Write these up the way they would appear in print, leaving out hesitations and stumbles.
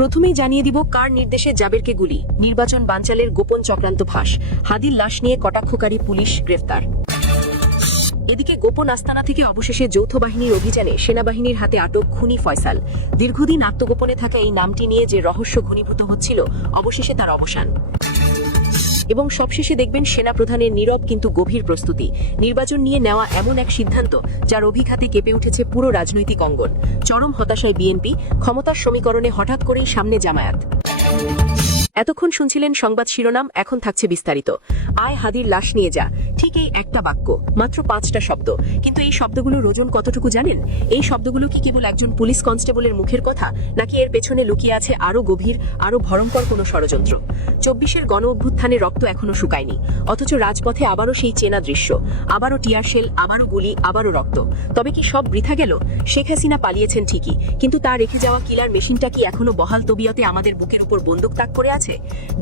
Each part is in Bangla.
প্রথমেই জানিয়ে দিব কার নির্দেশে জাবেরকে গুলি, নির্বাচন বানচালের গোপন চক্রান্ত ফাঁস, হাদির লাশ নিয়ে কটাক্ষকারী পুলিশ গ্রেফতার। এদিকে গোপন আস্তানা থেকে অবশেষে যৌথ বাহিনীর অভিযানে সেনাবাহিনীর হাতে আটক খুনি ফয়সাল। দীর্ঘদিন আত্মগোপনে থাকা এই নামটি নিয়ে যে রহস্য ঘনীভূত হচ্ছিল, অবশেষে তার অবসান। এবং সবশেষে দেখবেন সেনাপ্রধানের নীরব কিন্তু গভীর প্রস্তুতি, নির্বাচন নিয়ে নেওয়া এমন এক সিদ্ধান্ত যার অভিঘাতে কেঁপে উঠেছে পুরো রাজনৈতিক অঙ্গন। চরম হতাশায় বিএনপি, ক্ষমতার সমীকরণে হঠাৎ করেই সামনে জামায়াত। এতক্ষণ শুনছিলেন সংবাদ শিরোনাম, এখন থাকছে বিস্তারিত। আয় হাদির লাশ নিয়ে যা, ঠিক এই একটা বাক্য, মাত্র 5টা শব্দ, কিন্তু এই শব্দগুলোর ওজন কতটুকু জানেন? এই শব্দগুলো কি কেবল একজন পুলিশ কনস্টেবলের মুখের কথা, নাকি এর পেছনে লুকিয়ে আছে আরো গভীর, আরো ভয়ঙ্কর কোনো ষড়যন্ত্র? 24-এর গণ অভ্যুত্থানে রক্ত এখনো শুকায়নি, অথচ রাজপথে আবারও সেই চেনা দৃশ্য, আবারও টিয়ার শেল, আবারও গুলি, আবারও রক্ত। তবে কি সব বৃথা গেল? শেখ হাসিনা পালিয়েছেন ঠিকই, কিন্তু তার রেখে যাওয়া কিলার মেশিনটা কি এখনো বহাল তবিয়তে আমাদের বুকের উপর বন্দুক তাক করে আছে?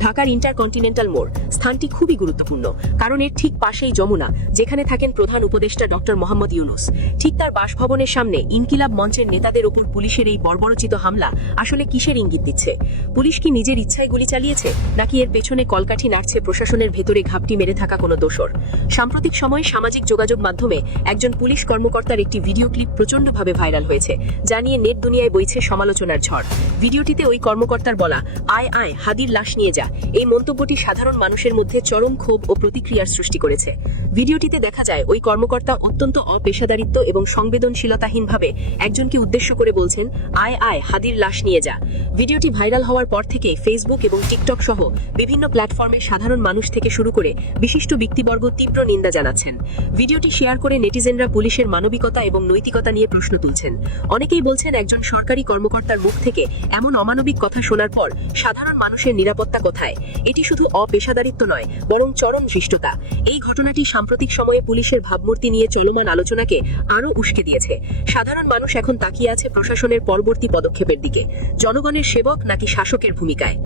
ঢাকার ইন্টারকন্টিনেন্টাল মোড় স্থানটি খুবই গুরুত্বপূর্ণ, কারণ এর ঠিক পাশেই যমুনা, যেখানে থাকেন প্রধান উপদেষ্টা ডক্টর মোহাম্মদ ইউনূস। ঠিক তার বাসভবনের সামনে ইনকিলাব মঞ্চের নেতাদের ওপর পুলিশের এই বর্বরোচিত হামলা আসলে কিসের ইঙ্গিত দিচ্ছে? পুলিশ কি নিজের ইচ্ছায় গুলি চালিয়েছে, নাকি এর পেছনে কলকাঠি নাড়ছে প্রশাসনের ভেতরে ঘাপটি মেরে থাকা কোনো দোসর? সাম্প্রতিক সময়ে সামাজিক যোগাযোগ মাধ্যমে একজন পুলিশ কর্মকর্তার একটি ভিডিও ক্লিপ প্রচণ্ডভাবে ভাইরাল হয়েছে, যা নিয়ে নেট দুনিয়ায় বইছে সমালোচনার ঝড়। ভিডিওটিতে ওই কর্মকর্তার বলা আয় আয় হাদির লাশ নিয়ে যা, এই মন্তব্যটি সাধারণ মানুষের মধ্যে চরম ক্ষোভ ও প্রতিক্রিয়ার সৃষ্টি করেছে। ভিডিওটিতে দেখা যায় ওই কর্মকর্তা অত্যন্ত অপেশাদারিত্ব এবং সংবেদনশীলতাহীনভাবে একজনকে উদ্দেশ্য করে বলছেন আয় আয় হাদির লাশ নিয়ে যা। ভিডিওটি ভাইরাল হওয়ার পর থেকে ফেসবুক এবং টিকটক সহ বিভিন্ন প্ল্যাটফর্মে সাধারণ মানুষ থেকে শুরু করে বিশিষ্ট ব্যক্তিবর্গ তীব্র নিন্দা জানাচ্ছেন। ভিডিওটি শেয়ার করে নেটিজেনরা পুলিশের মানবিকতা এবং নৈতিকতা নিয়ে প্রশ্ন তুলছেন। অনেকেই বলছেন একজন সরকারি কর্মকর্তার মুখ থেকে এমন অমানবিক কথা শোনার পর সাধারণ মানুষের নিরাপত্তা কোথায়? এটি শুধু অপেশাদারিত্ব নয়, বরং চরম ধৃষ্টতা। এই ঘটনাটি সাম্প্রতিক সময়ে পুলিশের ভাবমূর্তি নিয়ে চলমান আলোচনাকে আরও উস্কে দিয়েছে। সাধারণ মানুষ এখন তাকিয়ে আছে প্রশাসনের পরবর্তী পদক্ষেপের দিকে, জনগণের সেবক নাকি শাসকের ভূমিকায়।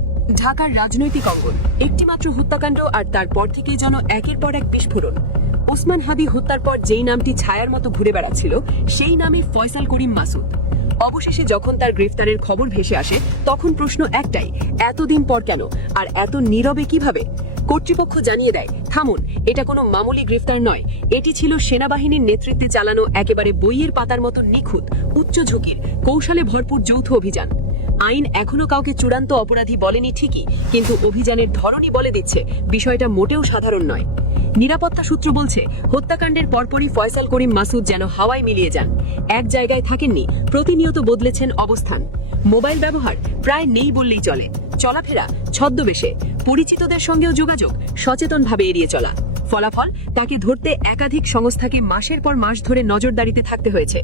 ঢাকার রাজনৈতিক অঙ্গন, একটিমাত্র হত্যাকাণ্ড আর তারপর থেকেই যেন একের পর এক বিস্ফোরণ। ওসমান হাদি হত্যার পর যেই নামটি ছায়ার মতো ঘুরে বেড়াচ্ছিল, সেই নামে ফয়সাল করিম মাসুদ। অবশেষে যখন তার গ্রেফতারের খবর ভেসে আসে, তখন প্রশ্ন একটাই, এতদিন পর কেন, আর এত নীরবে কিভাবে? কর্তৃপক্ষ জানিয়ে দেয়, থামুন, এটা কোনো মামুলি গ্রেফতার নয়, এটি ছিল সেনাবাহিনীর নেতৃত্বে চালানো একেবারে বইয়ের পাতার মতো নিখুঁত, উচ্চ ঝুঁকির, কৌশলে ভরপুর যৌথ অভিযান। আইন এখনো কাউকে চূড়ান্ত অপরাধী বলেনি ঠিকই, কিন্তু অভিযানের ধরনই বলে দিচ্ছে বিষয়টা মোটেও সাধারণ নয়। নিরাপত্তা সূত্র বলছে, হত্যাকাণ্ডের পরপরই ফয়সাল করিম মাসুদ যেন হাওয়ায় মিলিয়ে যান। এক জায়গায় থাকেননি, প্রতিনিয়ত বদলেছেন অবস্থান। মোবাইল ব্যবহার প্রায় নেই বললেই চলে। চলাফেরা ছদ্মবেশে, পরিচিতদের সঙ্গেও যোগাযোগ সচেতনভাবে এড়িয়ে চলা। ফলাফল, তাকে ধরতে একাধিক সংস্থাকে মাসের পর মাস ধরে নজরদারিতে থাকতে হয়েছে।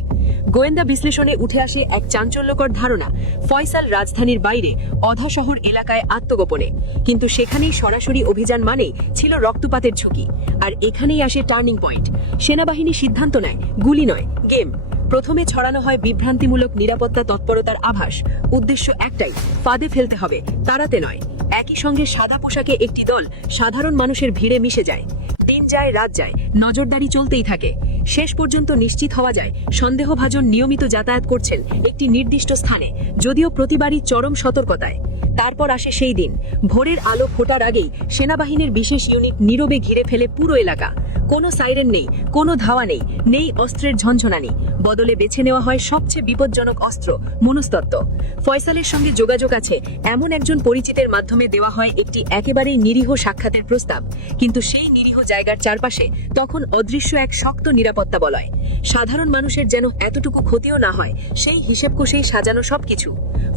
গোয়েন্দা বিশ্লেষণে উঠে আসে এক চাঞ্চল্যকর ধারণা, ফয়সাল রাজধানীর বাইরে অধা শহর এলাকায় আত্মগোপনে, কিন্তু সেখানেই সরাসরি অভিযান মানেই ছিল রক্তপাতের ঝুঁকি। আর এখানেই আসে টার্নিং পয়েন্ট। সেনাবাহিনী সিদ্ধান্ত নেয়, গুলি নয়, গেম। প্রথমে ছড়ানো হয় বিভ্রান্তিমূলক নিরাপত্তা তৎপরতার আভাস। উদ্দেশ্য একটাই, ফাঁদে ফেলতে হবে, তাড়াতে নয়। একই সঙ্গে সাদা পোশাকে একটি দল সাধারণ মানুষের ভিড়ে মিশে যায়। দিন যায় রাত যায়, নজরদারি চলতেই থাকে। শেষ পর্যন্ত নিশ্চিত হওয়া যায় সন্দেহভাজন নিয়মিত যাতায়াত করছেন একটি নির্দিষ্ট স্থানে, যদিও প্রতিবারই চরম সতর্কতায়। তারপর আসে সেই দিন, ভোরের আলো ফোটার আগেই সেনাবাহিনীর বিশেষ ইউনিট নীরবে ঘিরে ফেলে পুরো এলাকা। কোনো সাইরেন নেই, কোনো ধাওয়া নেই, নেই অস্ত্রের ঝনঝনানি। বদলে বেছে নেওয়া হয় সবচেয়ে বিপজ্জনক অস্ত্র, মনস্তত্ত্ব। ফয়সালের সঙ্গে যোগাযোগ আছে এমন একজন পরিচিতের মাধ্যমে দেওয়া হয় একটি একেবারেই নিরীহ সাক্ষাতের প্রস্তাব, কিন্তু সেই নিরীহ জায়গার চারপাশে তখন অদৃশ্য এক শক্ত নিরাপত্তা বলয়। সাধারণ মানুষের যেন এতটুকু ক্ষতিও না হয়, সেই হিসেব কষেই সাজানো সবকিছু।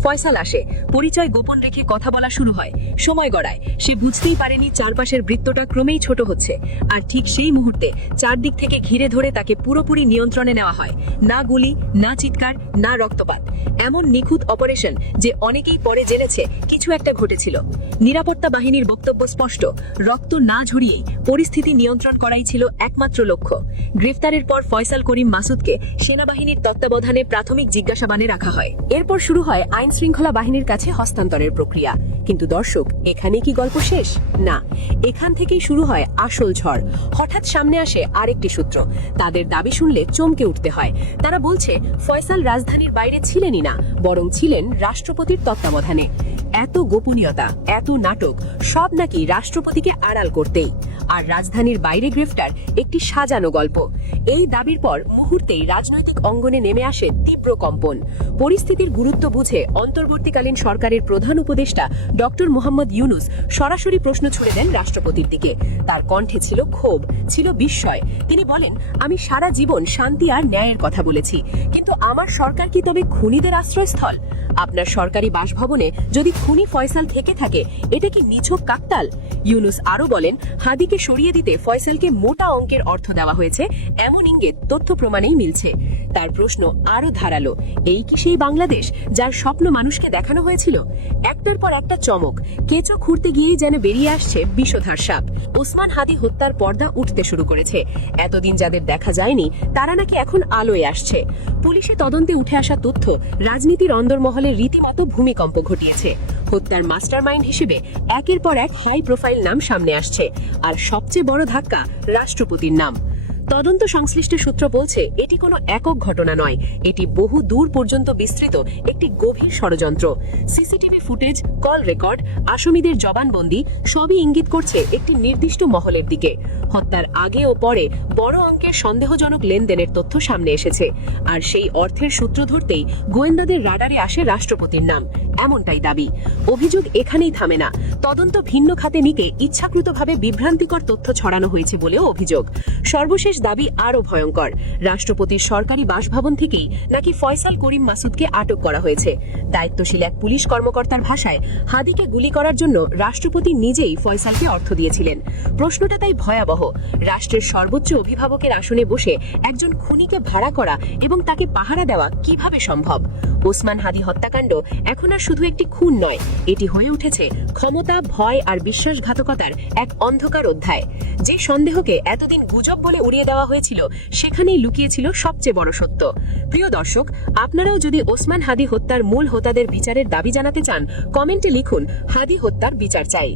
ফয়সাল আসে, পরিচয় গোপন রেখে কথা বলা শুরু হয়। সময় গড়ায়, সে বুঝতেই পারেনি চারপাশের বৃত্তটা ক্রমেই ছোট হচ্ছে। আর ঠিক সেই মুহূর্তে চারদিক থেকে ঘিরে ধরে তাকে পুরোপুরি নিয়ন্ত্রণে নেওয়া হয়। না গুলি, না চিৎকার, না রক্তপাত। এমন নিখুঁত অপারেশন যে অনেকেই পরে জেনেছে কিছু একটা ঘটেছিল। নিরাপত্তা বাহিনীর বক্তব্য স্পষ্ট, রক্ত না ঝরিয়েই পরিস্থিতি নিয়ন্ত্রণ করাই ছিল একমাত্র লক্ষ্য। গ্রেফতারের পর ফয়সাল করিম মাসুদকে সেনাবাহিনীর তত্ত্বাবধানে প্রাথমিক জিজ্ঞাসাবাদে রাখা হয়। এরপর শুরু হয় আইন শৃঙ্খলা বাহিনীর কাছে হস্তান্তরের প্রক্রিয়া। কিন্তু দর্শক, এখানে কি গল্প শেষ? না, এখান থেকেই শুরু হয় আসল ঝড়। হঠাৎ সামনে আসে আরেকটি সূত্র। তাদের দাবি শুনলে চমকে উঠতে হয়। তারা বলছে ফয়সাল রাজধানীর বাইরে ছিলেনই না, বরং ছিলেন রাষ্ট্রপতির তত্ত্বাবধানে। এত গোপনীয়তা, এত নাটক, সব নাকি রাষ্ট্রপতিকে আড়াল করতেই। আর রাজধানীর বাইরে গ্রেফতার একটি সাজানো গল্প। এই দাবির পর মুহূর্তেই রাজনৈতিক অঙ্গনে নেমে আসে তীব্র কম্পন। পরিস্থিতির গুরুত্ব বুঝে অন্তর্বর্তীকালীন সরকারের প্রধান উপদেষ্টা ডক্টর মোহাম্মদ ইউনূস সরাসরি প্রশ্ন ছুড়ে দেন রাষ্ট্রপতির দিকে। তার কণ্ঠে ছিল ক্ষোভ, ছিল বিস্ময়। তিনি বলেন, আমি সারা জীবন শান্তি আর ন্যায়ের কথা বলেছি, কিন্তু আমার সরকার কি তবে খুনিদের আশ্রয়স্থল? আপনার সরকারি বাসভবনে যদি খুনি ফয়সাল থেকে থাকে, এটা কি নিছক কাকতাল? ইউনূস আরও বলেন, হাদিকে সরিয়ে দিতে ফয়সালকে মোটা অঙ্কের অর্থ দেওয়া হয়েছে, এমন ইঙ্গিত তথ্য প্রমাণেই মিলছে। তার প্রশ্ন আরও ধারালো, এই কি সেই বাংলাদেশ যার স্বপ্ন মানুষকে দেখানো হয়েছিল? একটার পর একটা চমক, কেঁচো খুঁড়তে গিয়েই যেন বেরিয়ে আসছে বিষধর সাপ। ওসমান হাদি হত্যার পর্দা উঠতে শুরু করেছে। এতদিন যাদের দেখা যায়নি, তারা নাকি এখন আলোয় আসছে। পুলিশে তদন্তে উঠে আসা তথ্য রাজনীতির অন্দরমহলে রীতিমতো ভূমিকম্প ঘটিয়েছে। হত্যার মাস্টারমাইন্ড হিসেবে একের পর এক হাই প্রোফাইল নাম সামনে আসছে, আর সবচেয়ে বড় ধাক্কা রাষ্ট্রপতির নাম। তদন্ত সংশ্লিষ্ট সূত্র বলছে এটি কোনো একক ঘটনা নয়, এটি বহু দূর পর্যন্ত বিস্তৃত একটি গভীর ষড়যন্ত্র। সিসিটিভি ফুটেজ, কল রেকর্ড, আসামিদের জবানবন্দি সবই ইঙ্গিত করছে একটি নির্দিষ্ট মহলের দিকে। হত্যার আগে ও পরে বড় অঙ্কের সন্দেহজনক লেনদেনের তথ্য সামনে এসেছে, আর সেই অর্থের সূত্র ধরতেই গোয়েন্দাদের রাডারে আসে রাষ্ট্রপতির নাম, এমনটাই দাবি। অভিযোগ এখানেই থামে না। তদন্ত ভিন্ন খাতে নিতে ইচ্ছাকৃতভাবে বিভ্রান্তিকর তথ্য ছড়ানো হয়েছে বলেও অভিযোগ। সর্বশেষ দাবি আরও ভয়ঙ্কর। রাষ্ট্রপতির সরকারি বাসভবন থেকেই নাকি ফয়সাল করিম মাসুদকে আটক করা হয়েছে। দায়িত্বশীল এক পুলিশ কর্মকর্তার ভাষায়, হাদিকে গুলি করার জন্য রাষ্ট্রপতি নিজেই ফয়সালকে অর্থ দিয়েছিলেন। প্রশ্নটা তাই ভয়াবহ। রাষ্ট্রের সর্বোচ্চ অভিভাবকের আসনে বসে একজন খুনিকে ভাড়া করা এবং তাকে পাহারা দেওয়া কিভাবে সম্ভব? ওসমান হাদি হত্যাকাণ্ড এখন আর শুধু একটি খুন নয়, এটি হয়ে উঠেছে ক্ষমতা, ভয় আর বিশ্বাসঘাতকতার এক অন্ধকার অধ্যায়। যে সন্দেহকে এতদিন গুজব বলে উড়িয়ে দেওয়া হয়েছিল, সেখানেই লুকিয়েছিল সবচেয়ে বড় সত্য। প্রিয় দর্শক, আপনারাও যদি ওসমান হাদি হত্যার মূল হোতাদের বিচারের দাবি জানাতে চান, কমেন্টে লিখুন, হাদি হত্যার বিচার চাই।